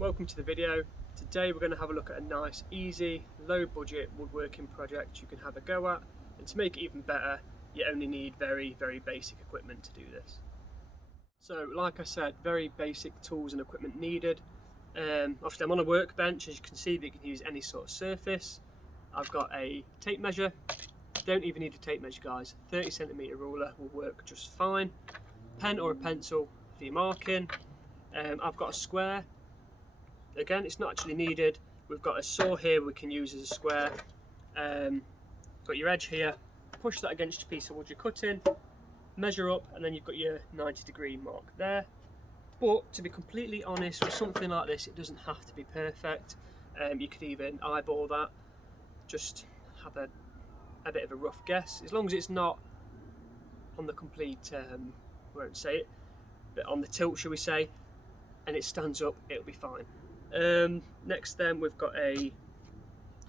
Welcome to the video. Today we're going to have a look at a nice, easy, low budget woodworking project you can have a go at, and to make it even better you only need very basic equipment to do this. So like I said, very basic tools and equipment needed. Obviously I'm on a workbench, as you can see, that you can use any sort of surface. I've got a tape measure. Don't even need a tape measure, guys. 30cm ruler will work just fine. Pen or a pencil for your marking. I've got a square. Again, it's not actually needed. We've got a saw here we can use as a square. Got your edge here. Push that against your piece of wood you're cutting. Measure up, and then you've got your 90-degree mark there. But to be completely honest, with something like this, it doesn't have to be perfect. You could even eyeball that. Just have a bit of a rough guess. As long as it's not on the complete, I won't say it, but on the tilt, shall we say, and it stands up, it'll be fine. Next then, we've got a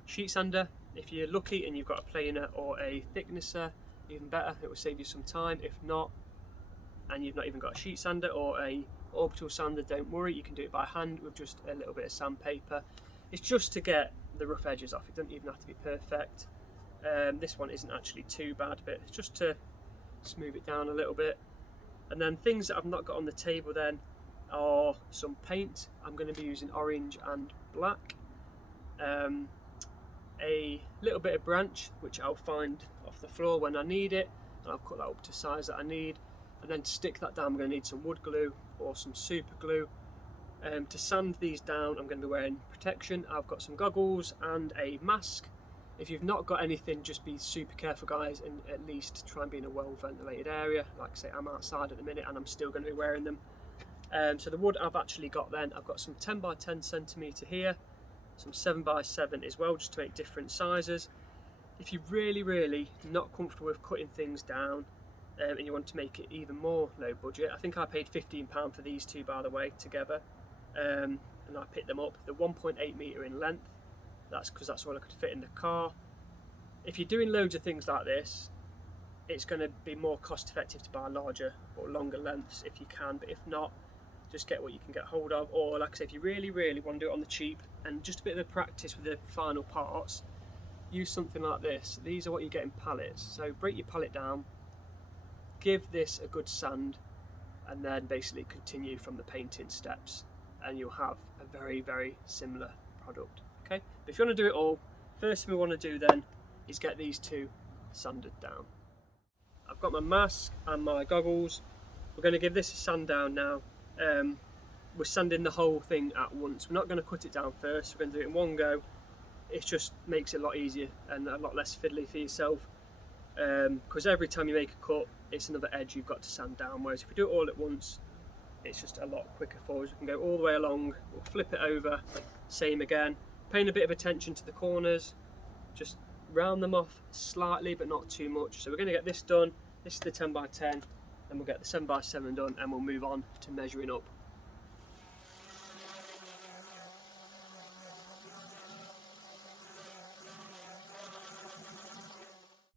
sheet sander. If you're lucky and you've got a planer or a thicknesser, even better, it will save you some time. If not, and you've not even got a sheet sander or a orbital sander, don't worry, you can do it by hand with just a little bit of sandpaper. It's just to get the rough edges off. It doesn't even have to be perfect. This one isn't actually too bad, but it's just to smooth it down a little bit. And then things that I've not got on the table then are some paint. I'm going to be using orange and black. A little bit of branch, which I'll find off the floor when I need it, and I'll cut that up to size that I need. And then to stick that down, I'm going to need some wood glue or some super glue. To sand these down, I'm going to be wearing protection. I've got some goggles and a mask. If you've not got anything, just be super careful, guys, and at least try and be in a well ventilated area. Like I say, I'm outside at the minute and I'm still going to be wearing them. So the wood I've actually got then, I've got some 10 by 10 centimetre here, some 7 by 7 as well, just to make different sizes. If you're really not comfortable with cutting things down, and you want to make it even more low budget, I think I paid £15 for these two, by the way, together. And I picked them up. They're 1.8 metre in length. That's because that's all I could fit in the car. If you're doing loads of things like this, it's going to be more cost effective to buy larger or longer lengths if you can, but if not, just get what you can get hold of. Or like I say, if you really want to do it on the cheap and just a bit of a practice with the final parts, use something like this. These are what you get in pallets. So break your pallet down, give this a good sand, and then basically continue from the painting steps, and you'll have a very similar product. Okay, but if you want to do it all, first thing we want to do then is get these two sanded down. I've got my mask and my goggles. We're going to give this a sand down now. We're sanding the whole thing at once. We're not going to cut it down first. We're going to do it in one go. It just makes it a lot easier and a lot less fiddly for yourself, because every time you make a cut, it's another edge you've got to sand down, whereas if we do it all at once, it's just a lot quicker for us. We can go all the way along, we'll flip it over, same again, paying a bit of attention to the corners, just round them off slightly but not too much. So we're going to get this done. This is the 10 by 10, and we'll get the 7 by 7 done, and we'll move on to measuring up.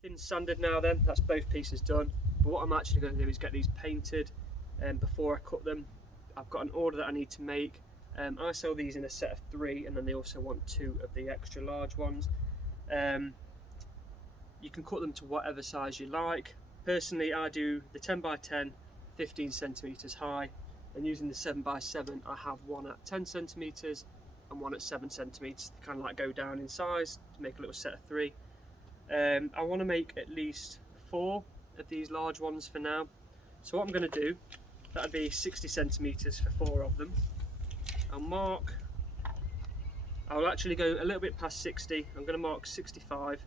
Thin sanded now then, that's both pieces done. But what I'm actually going to do is get these painted before I cut them. I've got an order that I need to make. I sell these in a set of 3, and then they also want 2 of the extra large ones. You can cut them to whatever size you like. Personally, I do the 10 by 10, 15 centimetres high, and using the 7 by 7, I have one at 10 centimetres and one at 7 centimetres. They kind of like go down in size to make a little set of 3. I want to make at least 4 of these large ones for now. So what I'm going to do, that would be 60 centimetres for 4 of them. I'll actually go a little bit past 60. I'm going to mark 65.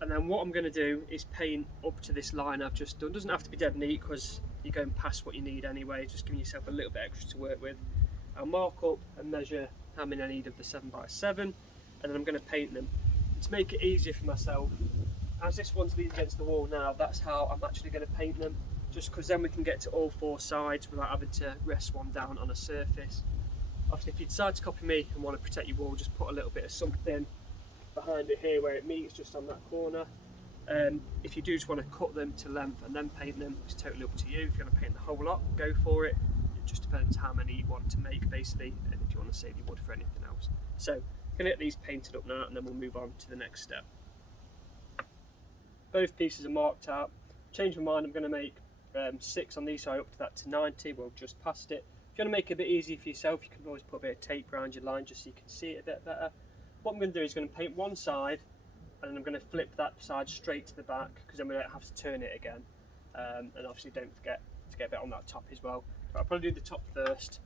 And then what I'm going to do is paint up to this line I've just done. Doesn't have to be dead neat because you're going past what you need anyway, just giving yourself a little bit extra to work with. I'll mark up and measure how many I need of the 7 by 7, and then I'm going to paint them. And to make it easier for myself, as this one's leaning against the wall now, that's how I'm actually going to paint them, just because then we can get to all 4 sides without having to rest one down on a surface. Obviously, if you decide to copy me and want to protect your wall, just put a little bit of something behind it here where it meets, just on that corner. If you do just want to cut them to length and then paint them, it's totally up to you. If you want to paint the whole lot, go for it. It just depends how many you want to make basically, and if you want to save your wood for anything else. So I'm going to get these painted up now and then we'll move on to the next step. Both pieces are marked out. Change my mind, I'm going to make 6 on these, so I upped that to 90, well just past it. If you want to make it a bit easier for yourself, you can always put a bit of tape around your line just so you can see it a bit better. What I'm going to do is going to paint one side and then I'm going to flip that side straight to the back because then we don't have to turn it again. And obviously don't forget to get a bit on that top as well. But I'll probably do the top first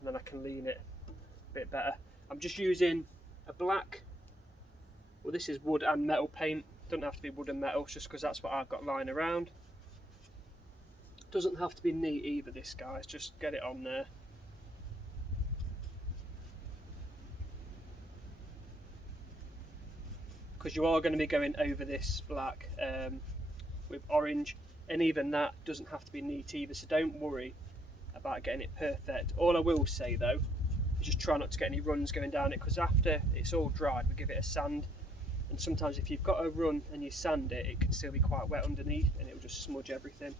and then I can lean it a bit better. I'm just using a black, well this is wood and metal paint. Doesn't have to be wood and metal, just because that's what I've got lying around. Doesn't have to be neat either this guys, just get it on there. Because you are going to be going over this black with orange, and even that doesn't have to be neat either, so don't worry about getting it perfect. All I will say though is just try not to get any runs going down it, because after it's all dried we give it a sand. And sometimes if you've got a run and you sand it, it can still be quite wet underneath and it will just smudge everything.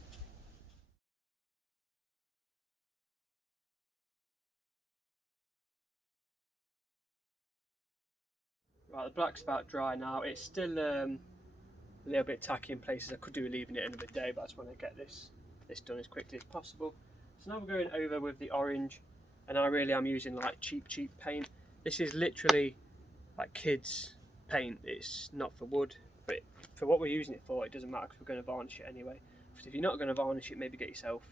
Right, the black's about dry now. It's still a little bit tacky in places. I could do leaving it another day, but I just want to get this done as quickly as possible. So now we're going over with the orange, and I really am using like cheap paint. This is literally like kids paint. It's not for wood, but for what we're using it for, it doesn't matter because we're going to varnish it anyway. If you're not going to varnish it, maybe get yourself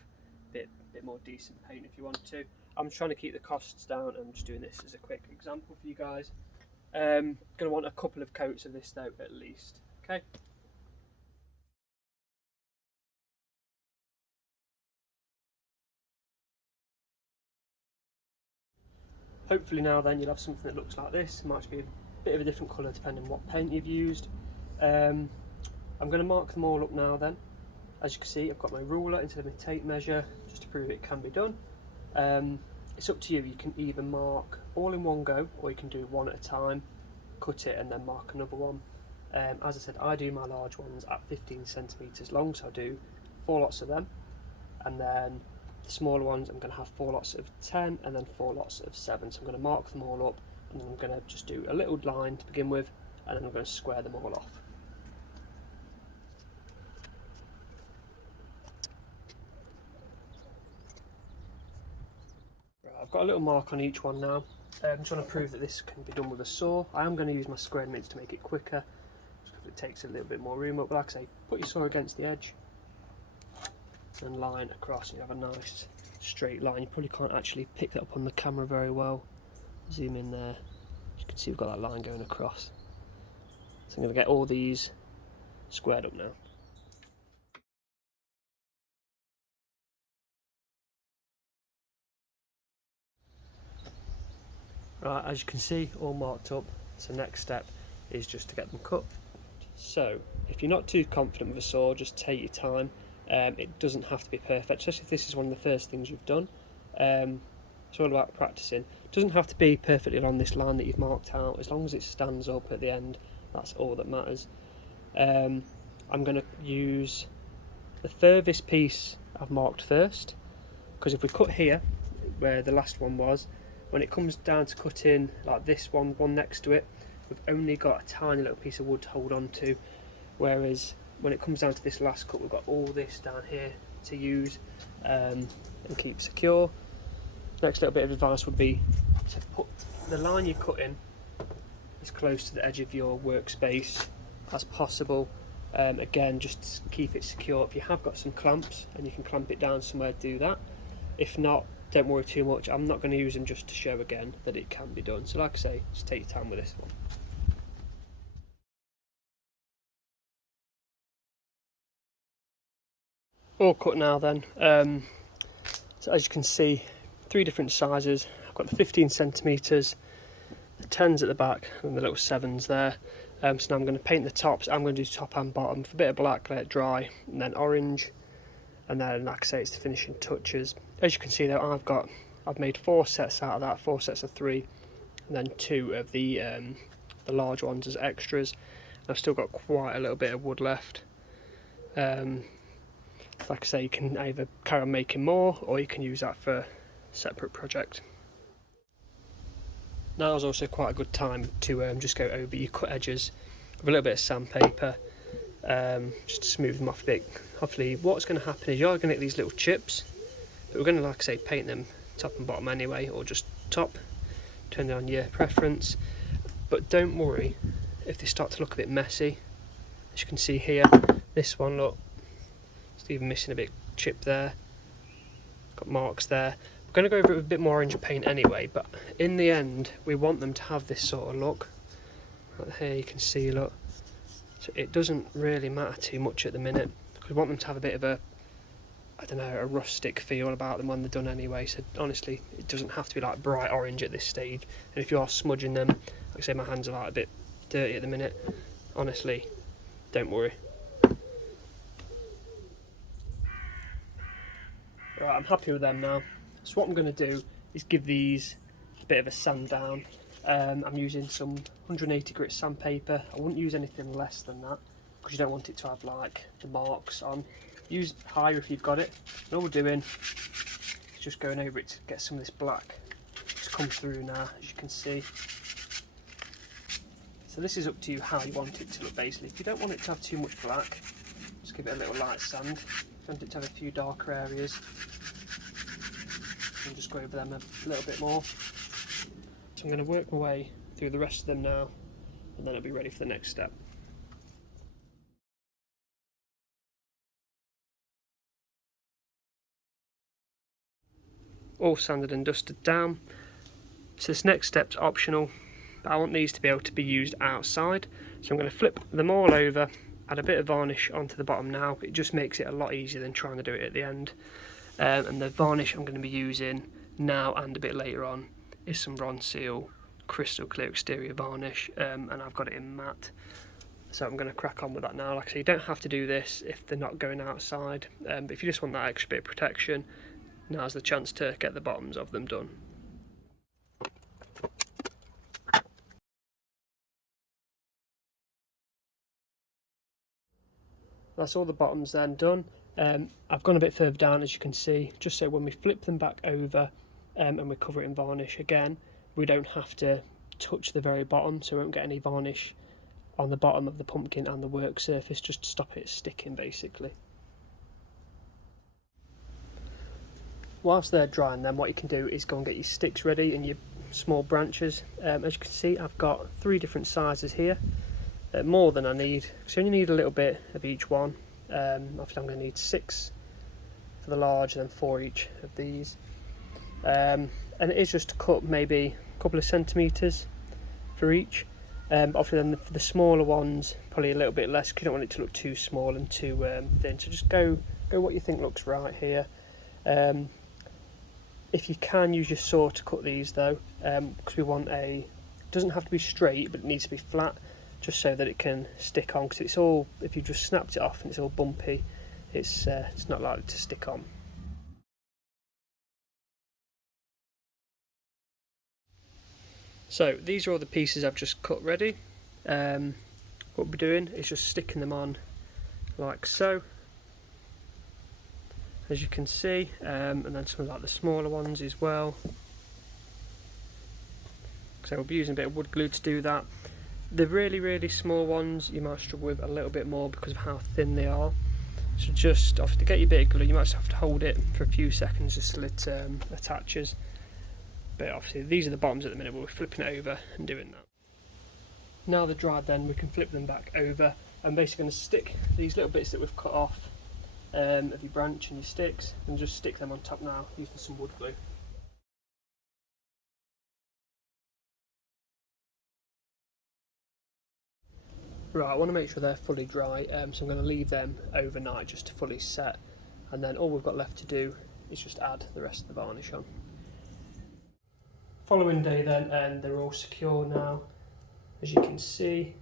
a bit more decent paint if you want to. I'm trying to keep the costs down and I'm just doing this as a quick example for you guys. Going to want a couple of coats of this though at least. Okay. Hopefully now then you'll have something that looks like this. It might be a bit of a different colour depending on what paint you've used. I'm going to mark them all up now then. As you can see, I've got my ruler instead of my tape measure just to prove it can be done. It's up to you. You can either mark all in one go or you can do one at a time, cut it and then mark another one. As I said, I do my large ones at 15 centimetres long, so I do 4 lots of them, and then the smaller ones I'm going to have 4 lots of 10 and then 4 lots of 7. So I'm going to mark them all up and then I'm going to just do a little line to begin with and then I'm going to square them all off. Right, I've got a little mark on each one now. I'm trying to prove that this can be done with a saw. I am going to use my square mitts to make it quicker, just because it takes a little bit more room up. But like I say, put your saw against the edge and line across and you have a nice straight line. You probably can't actually pick that up on the camera very well. Zoom in there. As you can see, we've got that line going across. So I'm going to get all these squared up now. Right, as you can see, all marked up. So next step is just to get them cut. So if you're not too confident with a saw, just take your time. It doesn't have to be perfect, especially if this is one of the first things you've done. It's all about practicing. It doesn't have to be perfectly along this line that you've marked out. As long as it stands up at the end, that's all that matters. I'm going to use the furthest piece I've marked first, because if we cut here, where the last one was, when it comes down to cutting like this one next to it, we've only got a tiny little piece of wood to hold on to, whereas when it comes down to this last cut, we've got all this down here to use and keep secure. Next little bit of advice would be to put the line you're cutting as close to the edge of your workspace as possible. Again, just to keep it secure. If you have got some clamps and you can clamp it down somewhere, do that. If not, don't worry too much. I'm not going to use them just to show again that it can be done. So like I say, just take your time with this one. All cut now then. So as you can see, 3 different sizes. I've got the 15 centimetres, the 10s at the back and the little 7s there. So now I'm going to paint the tops. I'm going to do top and bottom with a bit of black, let it dry, and then orange, and then like I say, it's the finishing touches. As you can see though, I've made 4 sets out of that, 4 sets of 3, and then 2 of the large ones as extras. I've still got quite a little bit of wood left. Like I say, you can either carry on making more, or you can use that for a separate project. Now is also quite a good time to just go over your cut edges with a little bit of sandpaper, just to smooth them off a bit. Hopefully what's going to happen is you're going to get these little chips, but we're going to, like I say, paint them top and bottom anyway, or just top, depending on your preference. But don't worry if they start to look a bit messy. As you can see here, this one, look, it's even missing a bit chip there, got marks there. We're going to go over it with a bit more orange paint anyway, but in the end we want them to have this sort of look. Like here you can see, look, so it doesn't really matter too much at the minute, because we want them to have a bit of a, I don't know, a rustic feel about them when they're done anyway. So honestly, it doesn't have to be like bright orange at this stage. And if you are smudging them, like I say, my hands are like a bit dirty at the minute, honestly, don't worry. Right, I'm happy with them now. So what I'm going to do is give these a bit of a sand down. I'm using some 180 grit sandpaper. I wouldn't use anything less than that, because you don't want it to have like the marks on. Use higher if you've got it. And all we're doing is just going over it to get some of this black just come through now, as you can see. So this is up to you how you want it to look basically. If you don't want it to have too much black, just give it a little light sand. If you want it to have a few darker areas, and just go over them a little bit more. So I'm going to work my way through the rest of them now, and then I'll be ready for the next step. All sanded and dusted down. So this next step's optional, but I want these to be able to be used outside. So I'm going to flip them all over, add a bit of varnish onto the bottom now. It just makes it a lot easier than trying to do it at the end. And the varnish I'm going to be using now and a bit later on is some Ronseal crystal clear exterior varnish, and I've got it in matte. So I'm going to crack on with that now. Like I say, you don't have to do this if they're not going outside, but if you just want that extra bit of protection, now's the chance to get the bottoms of them done. That's all the bottoms then done. I've gone a bit further down, as you can see, just so when we flip them back over and we cover it in varnish again, we don't have to touch the very bottom, so we won't get any varnish on the bottom of the pumpkin and the work surface, just to stop it sticking basically. Whilst they're drying, then what you can do is go and get your sticks ready and your small branches. As you can see, I've got 3 different sizes here, more than I need, so you only need a little bit of each one. Obviously I'm going to need 6 for the large and then 4 each of these, and it is just to cut maybe a couple of centimetres for each. Obviously then for the smaller ones, probably a little bit less, because you don't want it to look too small and too thin, so just go what you think looks right here. If you can, use your saw to cut these though, because we want it doesn't have to be straight, but it needs to be flat, just so that it can stick on, because it's all, if you just snapped it off and it's all bumpy, it's not likely to stick on. So these are all the pieces I've just cut ready. What we're doing is just sticking them on like so, as you can see, and then some of like the smaller ones as well. So we'll be using a bit of wood glue to do that. The really small ones you might struggle with a little bit more because of how thin they are. So just obviously to get your bit of glue, you might just have to hold it for a few seconds just till it attaches. But obviously these are the bottoms at the minute, but we're flipping it over and doing that. Now they're dried, then we can flip them back over. I'm basically going to stick these little bits that we've cut off of your branch and your sticks, and just stick them on top now using some wood glue. Right, I want to make sure they're fully dry, so I'm going to leave them overnight just to fully set, and then all we've got left to do is just add the rest of the varnish on. Following day then, and they're all secure now, as you can see,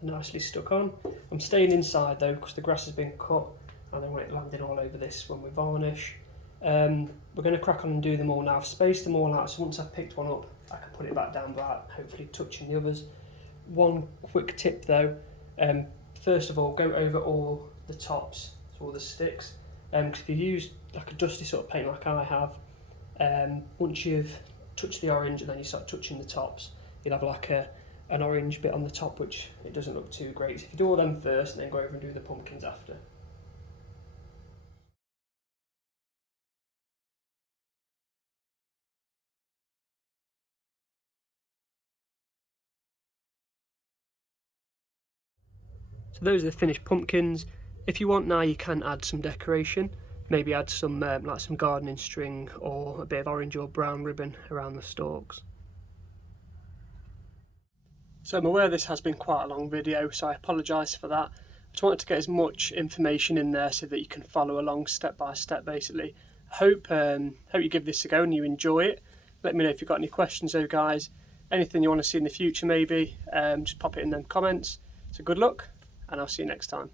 nicely stuck on. I'm staying inside though because the grass has been cut and I want it landing all over this when we varnish. We're going to crack on and do them all now. I've spaced them all out, so once I've picked one up I can put it back down without hopefully touching the others. One quick tip though, first of all, go over all the tops, so all the sticks, because if you use like a dusty sort of paint like I have, once you've touched the orange and then you start touching the tops, you'll have like an orange bit on the top, which it doesn't look too great. So if you do all them first and then go over and do the pumpkins after. So those are the finished pumpkins. If you want now, you can add some decoration. Maybe add some like some gardening string or a bit of orange or brown ribbon around the stalks. So I'm aware this has been quite a long video, so I apologise for that. I just wanted to get as much information in there so that you can follow along step by step basically. I hope you give this a go and you enjoy it. Let me know if you've got any questions though guys. Anything you want to see in the future maybe, just pop it in them comments. So good luck and I'll see you next time.